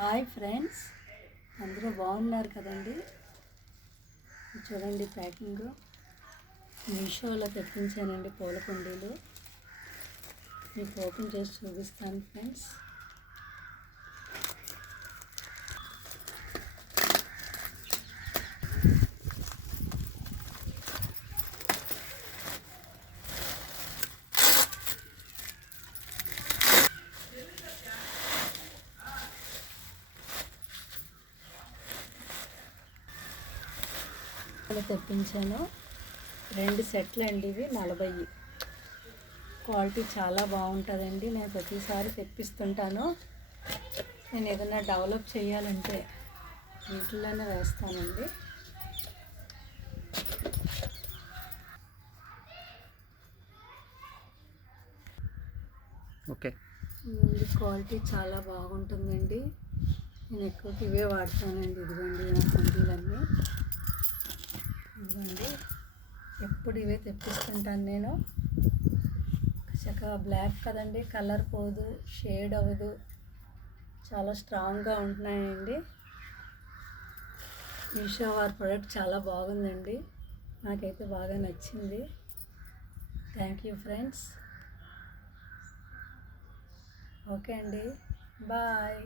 Hi friends, అందరూ బాగున్నారు కదండి. చూడండి, ప్యాకింగ్ మీషోలో తెప్పించానండి పూల కుండీలు. మీకు ఓపెన్ చేసి చూపిస్తాను ఫ్రెండ్స్. తెప్పించాను 2 సెట్లు అండి. ఇవి 40. క్వాలిటీ చాలా బాగుంటుందండి. నేను ప్రతిసారి తెప్పిస్తుంటాను. నేను ఏదైనా డెవలప్ చేయాలంటే వీటిల్లోనే వేస్తానండి. ఓకే, క్వాలిటీ చాలా బాగుంటుందండి. నేను ఎక్కువగా ఇవే వాడతానండి. ఇదిగోండి నా కుండీలన్నీ. ఇదిగోండి, ఎప్పుడు ఇవే తెప్పిస్తుంటాను నేను. చక్కగా బ్లాక్ కదండి, కలర్ పోదు, షేడ్ అవ్వదు, చాలా స్ట్రాంగ్గా ఉంటున్నాయండి. మీషో వారి ప్రోడక్ట్ చాలా బాగుందండి. నాకైతే బాగా నచ్చింది. Thank you friends. ఓకే అండి, బాయ్.